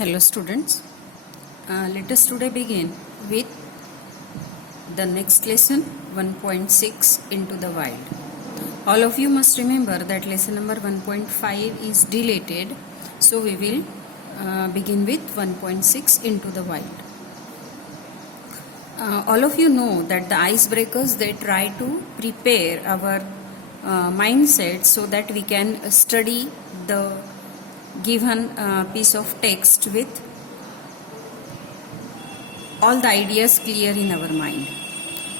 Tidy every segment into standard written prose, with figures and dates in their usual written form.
Hello students, let us today begin with the next lesson 1.6 into the wild. All of you must remember that lesson number 1.5 is deleted, so we will begin with 1.6 into the wild. All of you know that the icebreakers, they try to prepare our mindset so that we can study the given piece of text with all the ideas clear in our mind.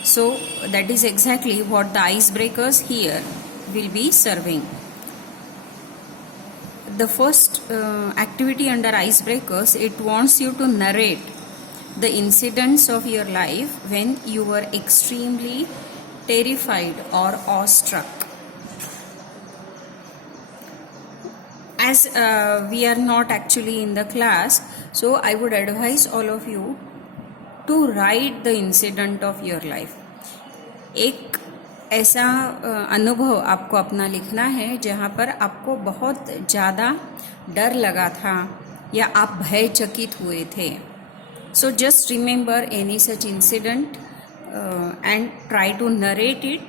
So that is exactly what the icebreakers here will be serving. The first activity under icebreakers, it wants you to narrate the incidents of your life when you were extremely terrified or awestruck. As we are not actually in the class, so I would advise all of you to write the incident of your life. एक ऐसा अनुभव आपको अपना लिखना है जहाँ पर आपको बहुत ज़्यादा डर लगा था या आप भयचकित हुए थे. So just remember any such incident and try to narrate it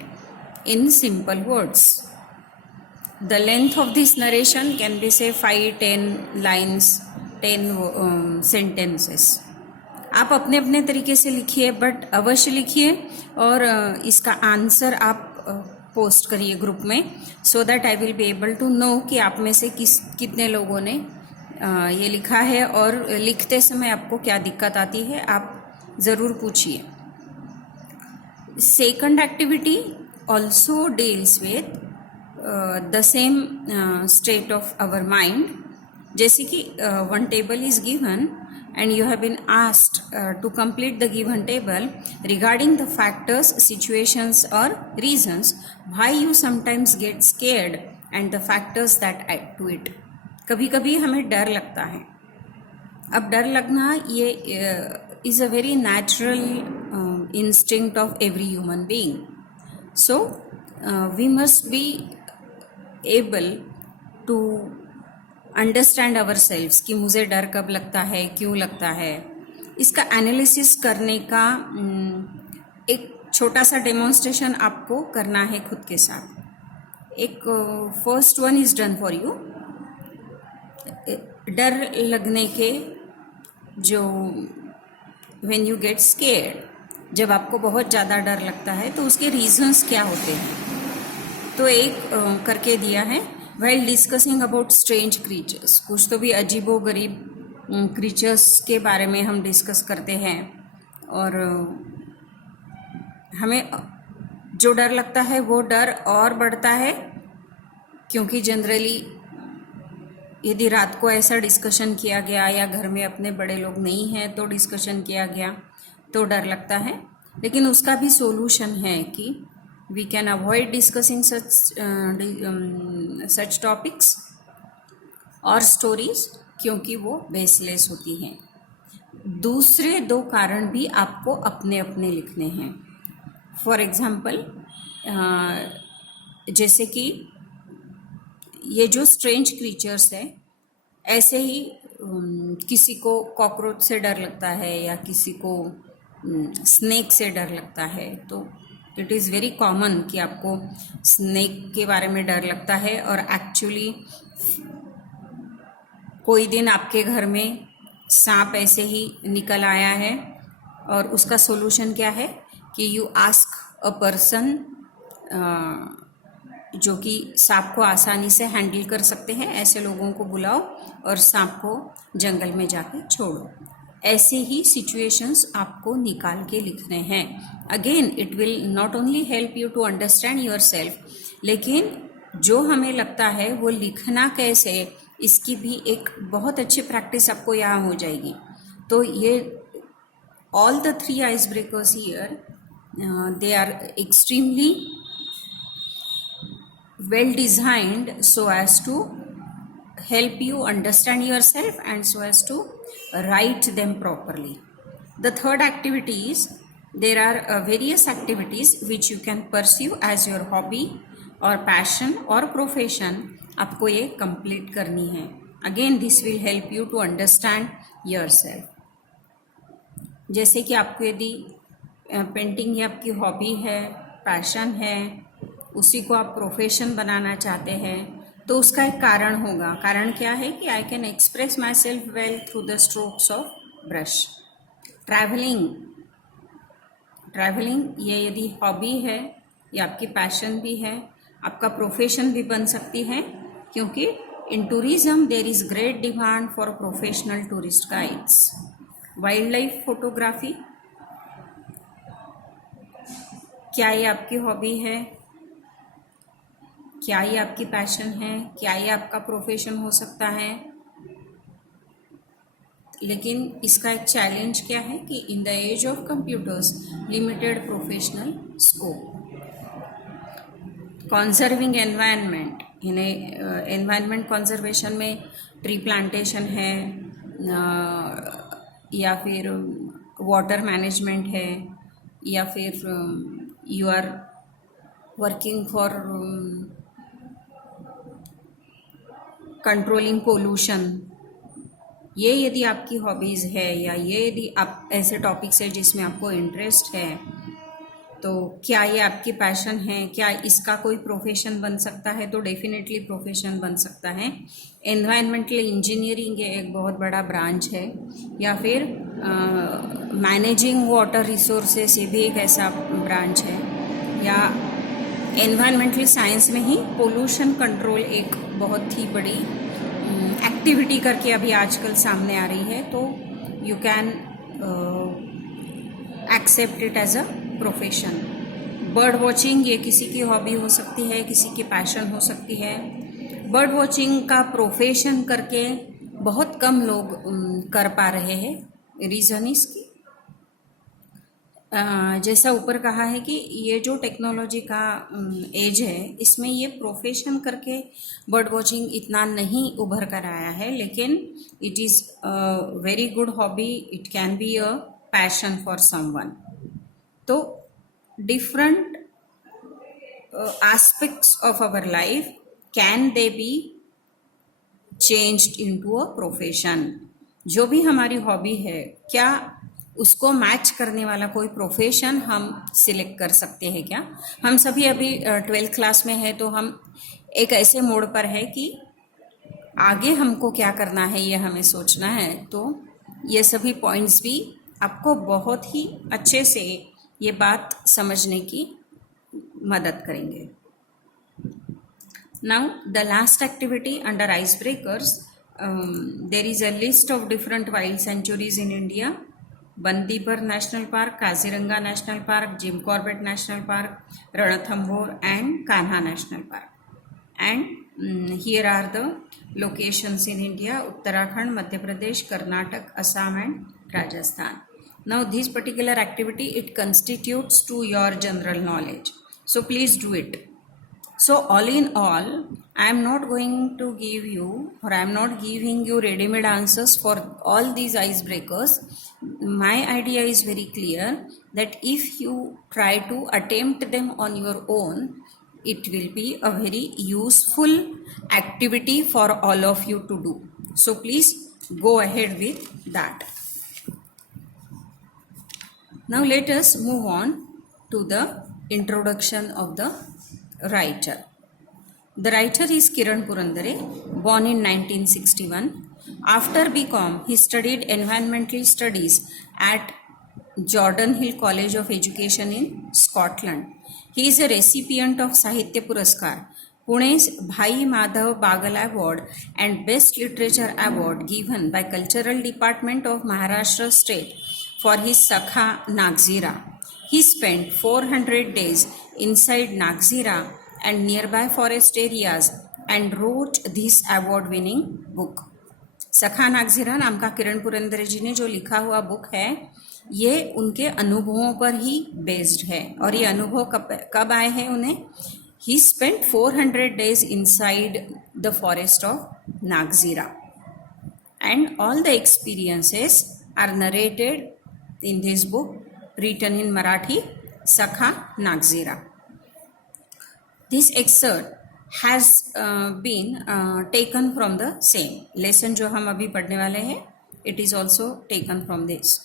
in simple words. The length of this narration can be say 5-10 lines, 10 sentences. आप अपने अपने तरीके से लिखिए, बट अवश्य लिखिए और इसका आंसर आप पोस्ट करिए ग्रुप में, so that I will be able to know कि आप में से कितने लोगों ने ये लिखा है और लिखते समय आपको क्या दिक्कत आती है, आप ज़रूर पूछिए. Second activity also deals with the same state of our mind. जैसे कि one table is given and you have been asked to complete the given table regarding the factors, situations or reasons why you sometimes get scared and the factors that add to it. कभी कभी हमें डर लगता है. अब डर लगना ये is a very natural instinct of every human being. So we must be able to understand ourselves कि मुझे डर कब लगता है, क्यों लगता है. इसका एनालिसिस करने का एक छोटा सा डेमोन्स्ट्रेशन आपको करना है खुद के साथ. एक first one is done for you. डर लगने के जो व्हेन यू गेट स्केयर्ड, जब आपको बहुत ज़्यादा डर लगता है तो उसके रीजंस क्या होते हैं. तो एक करके दिया है, while discussing about strange creatures. कुछ तो भी अजीबो गरीब क्रीचर्स के बारे में हम डिस्कस करते हैं और हमें जो डर लगता है वो डर और बढ़ता है, क्योंकि जनरली यदि रात को ऐसा डिस्कशन किया गया या घर में अपने बड़े लोग नहीं हैं तो डिस्कशन किया गया तो डर लगता है. लेकिन उसका भी सोल्यूशन है कि we can avoid discussing such topics और stories, क्योंकि वो बेसलेस होती हैं. दूसरे दो कारण भी आपको अपने अपने लिखने हैं. फॉर एग्जाम्पल जैसे कि ये जो स्ट्रेंज क्रीचर्स है, ऐसे ही किसी को कॉकरोच से डर लगता है या किसी को स्नेक से डर लगता है. तो इट इज़ वेरी कॉमन कि आपको स्नेक के बारे में डर लगता है और एक्चुअली कोई दिन आपके घर में सांप ऐसे ही निकल आया है और उसका सोल्यूशन क्या है कि यू आस्क अ पर्सन जो कि सांप को आसानी से हैंडल कर सकते हैं, ऐसे लोगों को बुलाओ और सांप को जंगल में जाके छोड़ो. ऐसे ही सिचुएशंस आपको निकाल के लिखने हैं. Again it will not only help you to understand yourself, लेकिन जो हमें लगता है वो लिखना कैसे, इसकी भी एक बहुत अच्छी प्रैक्टिस आपको यहाँ हो जाएगी. तो ये all the 3 icebreakers here, they are extremely well designed so as to help you understand yourself and so as to write them properly. The third activity is, there are various activities which you can pursue as your hobby or passion or profession. आपको ये complete करनी है. Again this will help you to understand yourself. जैसे कि आपको यदि painting ही आपकी hobby है, पैशन है, उसी को आप प्रोफेशन बनाना चाहते हैं, तो उसका एक कारण होगा। कारण क्या है कि I can express my self well through the strokes of brush. Travelling ये यदि हॉबी है या आपकी पैशन भी है, आपका प्रोफेशन भी बन सकती है, क्योंकि इन tourism there is great demand for professional tourist guides. Wild life photography, क्या ये आपकी हॉबी है, क्या ये आपकी पैशन है, क्या ये आपका प्रोफेशन हो सकता है? लेकिन इसका एक चैलेंज क्या है कि in the age of computers limited professional scope. Conserving environment, इन्हें एनवायरनमेंट कंजर्वेशन में ट्री प्लांटेशन है, या फिर वाटर मैनेजमेंट है, या फिर you are working for controlling pollution. ये यदि आपकी हॉबीज़ है या ये यदि आप ऐसे टॉपिक्स है जिसमें आपको इंटरेस्ट है, तो क्या ये आपकी पैशन है, क्या इसका कोई प्रोफेशन बन सकता है? तो डेफिनेटली प्रोफेशन बन सकता है। एनवायरमेंटल इंजीनियरिंग ये एक बहुत बड़ा ब्रांच है, या फिर मैनेजिंग वाटर रिसोर्सेस ये भी एक ऐसा ब्रांच है, या एनवायरमेंटल साइंस में ही पोल्यूशन कंट्रोल एक बहुत ही बड़ी एक्टिविटी करके अभी आजकल सामने आ रही है। तो you can accept it as a profession. Bird watching ये किसी की हॉबी हो सकती है, किसी की पैशन हो सकती है। बर्ड वॉचिंग का प्रोफेशन करके बहुत कम लोग कर पा रहे हैं। रीज़न इसकी जैसा ऊपर कहा है कि ये जो टेक्नोलॉजी का एज है, इसमें ये प्रोफेशन करके बर्ड वॉचिंग इतना नहीं उभर कर आया है, लेकिन it is very good hobby, it can be a passion for someone. तो different aspects of our life can they be changed into a profession. जो भी हमारी हॉबी है, क्या उसको मैच करने वाला कोई प्रोफेशन हम सिलेक्ट कर सकते हैं क्या? हम सभी अभी 12th क्लास में है, तो हम एक ऐसे मोड़ पर है कि आगे हमको क्या करना है ये हमें सोचना है। तो ये सभी पॉइंट्स भी आपको बहुत ही अच्छे से ये बात समझने की मदद करेंगे। Now the last activity under icebreakers, there is a list of different wild sanctuaries in India. Bandipur National Park, Kaziranga National Park, Jim Corbett National Park, Ranthambore and Kanha National Park. And here are the locations in India: Uttarakhand, Madhya Pradesh, Karnataka, Assam and Rajasthan. Now this particular activity, it constitutes to your general knowledge. So please do it. So all in all, I am not going to give you, or I am not giving you ready-made answers for all these icebreakers. My idea is very clear that if you try to attempt them on your own, it will be a very useful activity for all of you to do. So please go ahead with that. Now let us move on to the introduction of the writer. The writer is Kiran Purandare, born in 1961. After BCom, he studied environmental studies at Jordan Hill College of Education in Scotland. He is a recipient of Sahitya Puraskar, Pune's Bhai Madhav Bagal Award and Best Literature Award given by Cultural Department of Maharashtra State for his Sakha Nagzira. He spent 400 days inside Nagzira and nearby forest areas and wrote this award-winning book. सखा नागजीरा नाम का किरण पुरंदरे जी ने जो लिखा हुआ book है, ये उनके अनुभवों पर ही बेस्ड है। और ये अनुभव कब आए हैं उन्हें? He spent 400 days inside the forest of Nagzira, and all the experiences are narrated in this book, written in Marathi, Sakha Nagzira. This excerpt has been taken from the same lesson जो हम अभी पढ़ने वाले हैं. It is also taken from this.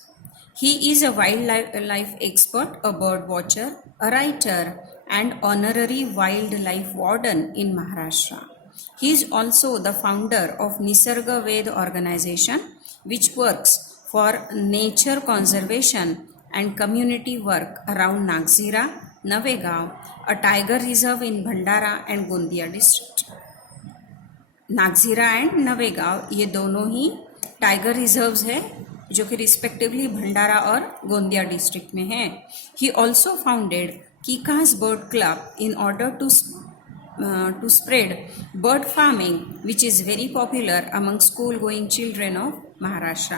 He is a wildlife expert, a bird watcher, a writer, and honorary wildlife warden in Maharashtra. He is also the founder of Nisarga Ved organization, which works for nature conservation and community work around Nagzira, Navegaon, a tiger reserve in Bhandara and Gondia district. Nagzira and Navegaon ये दोनों ही tiger reserves है जो कि respectively भंडारा और Gondia district में है. He also founded कीकास bird club in order to spread bird farming which is very popular among school going children of Maharashtra.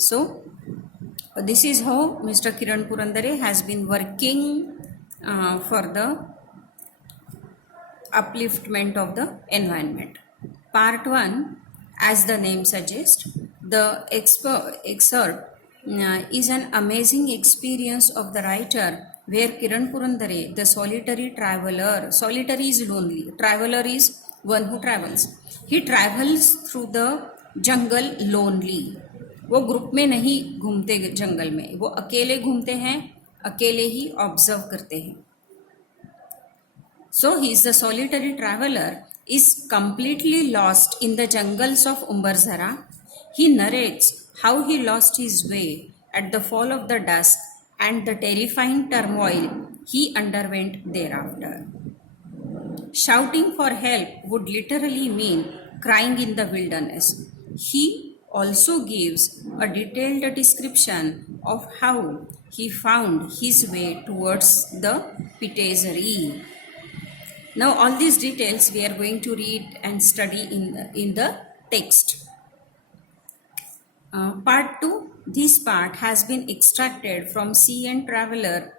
So this is how mister Kiran Purandare has been working for the upliftment of the environment. Part 1, as the name suggests, the excerpt is an amazing experience of the writer where Kiran Purandare, the solitary traveler, solitary is lonely, traveler is one who travels. He travels through the jungle lonely. वो group में नहीं घूमते जंगल में, वो अकेले घूमते हैं, अकेले ही ऑब्जर्व करते हैं. So he is the solitary traveler, is completely lost in the jungles of Umbarzara. He narrates how he lost his way at the fall of the dusk and the terrifying turmoil he underwent thereafter. Shouting for help would literally mean crying in the wilderness. He also gives a detailed description of how he found his way towards the Pitezery. Now all these details we are going to read and study in the text. Part 2. This part has been extracted from Sea and Traveler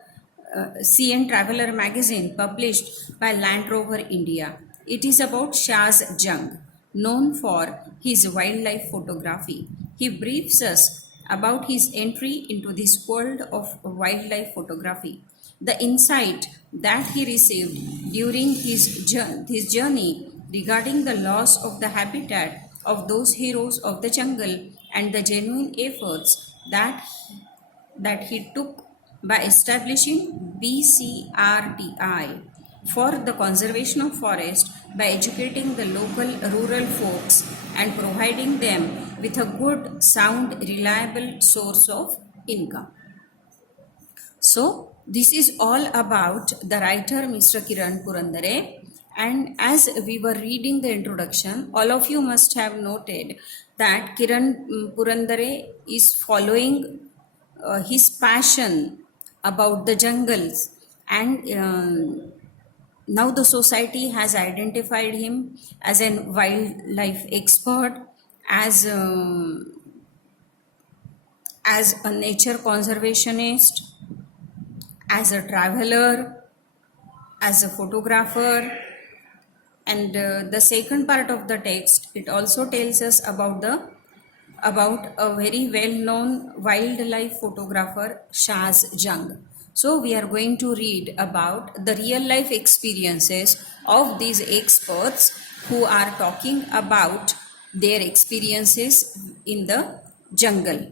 magazine published by Land Rover India. It is about Shaz Jung, known for his wildlife photography. He briefs us about his entry into this world of wildlife photography, the insight that he received during his journey regarding the loss of the habitat of those heroes of the jungle and the genuine efforts that he took by establishing BCRTI for the conservation of forest by educating the local rural folks and providing them with a good, sound, reliable source of income. So, this is all about the writer Mr. Kiran Purandare, and as we were reading the introduction, all of you must have noted that Kiran Purandare is following his passion about the jungles, and now the society has identified him as a wildlife expert, as a nature conservationist, as a traveler, as a photographer. And the second part of the text, it also tells us about a very well-known wildlife photographer, Shaz Jung. So we are going to read about the real-life experiences of these experts who are talking about their experiences in the jungle.